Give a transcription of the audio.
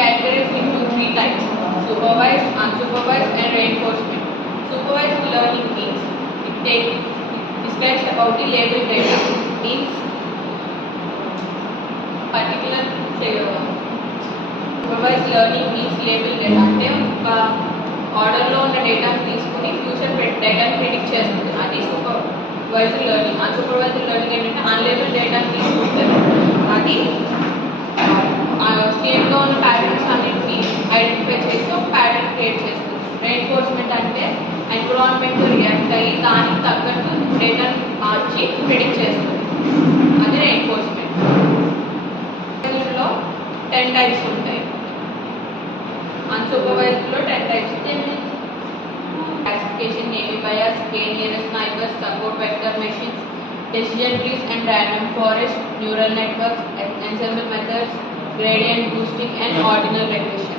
categorized into three types: supervised, unsupervised, and reinforcement. Supervised learning means it describes about the labeled data. Means particular supervised learning means labeled data. అంటే ఒక ఆర్డర్లో ఉన్న డేటాను తీసుకుని ఫ్యూచర్ డేటాను ప్రిడిక్ట్ చేస్తుంది. అది సూపర్వైజ్డ్ లెర్నింగ్. అన్సూపర్వైజ్డ్ లెర్నింగ్ ఏంటంటే అన్లేబుల్డ్ డేటాను తీసుకుంటుంది. అది సేమ్గా ఉన్న ప్యాటర్న్స్ అన్నింటినీ ఐడెంటిఫై చేసి ఒక ప్యాటర్న్ క్రియేట్ చేస్తుంది. రెయిన్ఫోర్స్మెంట్ అంటే ఎన్విరాన్మెంట్ రియాక్ట్ అయ్యి దానికి తగ్గట్టు డేటాను మార్చి ప్రిడిక్ట్ చేస్తుంది. అది రెయిన్ఫోర్స్మెంట్. లో 10 టైప్స్ ఉంటాయి. అన్సూపర్వైజ్డ్లో 10 టైప్స్ ఉంటాయి. Classification, navy bias, K nearest neighbours, support vector machines, decision trees and random forest, neural networks, ensemble methods, gradient boosting and ordinal regression.